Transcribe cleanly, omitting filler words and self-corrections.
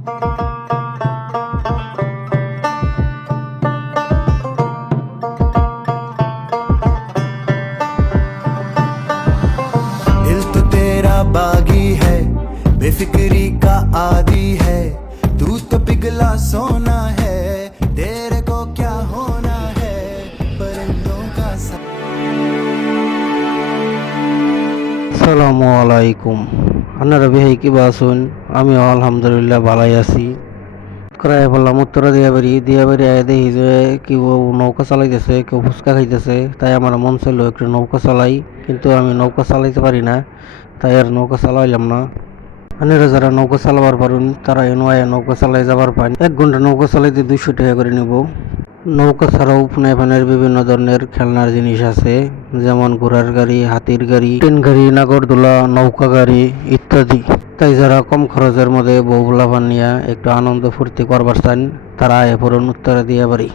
दिल तो तेरा बागी है, बेफिक्री का आदी है, तू तो पिघला सोना है, तेरे को क्या होना है, परिंदों का আসসালামু আলাইকুম। আপনারা বেহাই কি বাসুন? আমি আলহামদুলিল্লাহ ভালাই আছি। ক্রায় বললাম উত্তরা দিয়াবাড়ি আয় দেখি যে কেউ নৌকা চালাইতেছে, কেউ ফুচকা খাইতেছে। তাই আমার মন ছিল একটু নৌকা চালাই, কিন্তু আমি নৌকা চালাইতে পারি না, তাই আর নৌকা চালাইলাম না। আপনারা যারা নৌকা চালাবার পারেন তারা এনো আয় নৌকা চালাই যাবার পান। 1 ঘন্টা নৌকা চালাইতে 200 টাকা করে নিব। নৌকা ছাড়াও পুনাইপানের বিভিন্ন ধরনের খেলনার জিনিস আছে, যেমন ঘোড়ার গাড়ি, হাতির গাড়ি, ট্রেন গাড়ি, নাগরদোলা, নৌকা গাড়ি ইত্যাদি। তাই যারা কম খরচের মধ্যে বউ লাভান নিয়ে একটু আনন্দ ফুর্তি করবার চান তারা আয় পড়ুন উত্তরা দিয়াবাড়ি।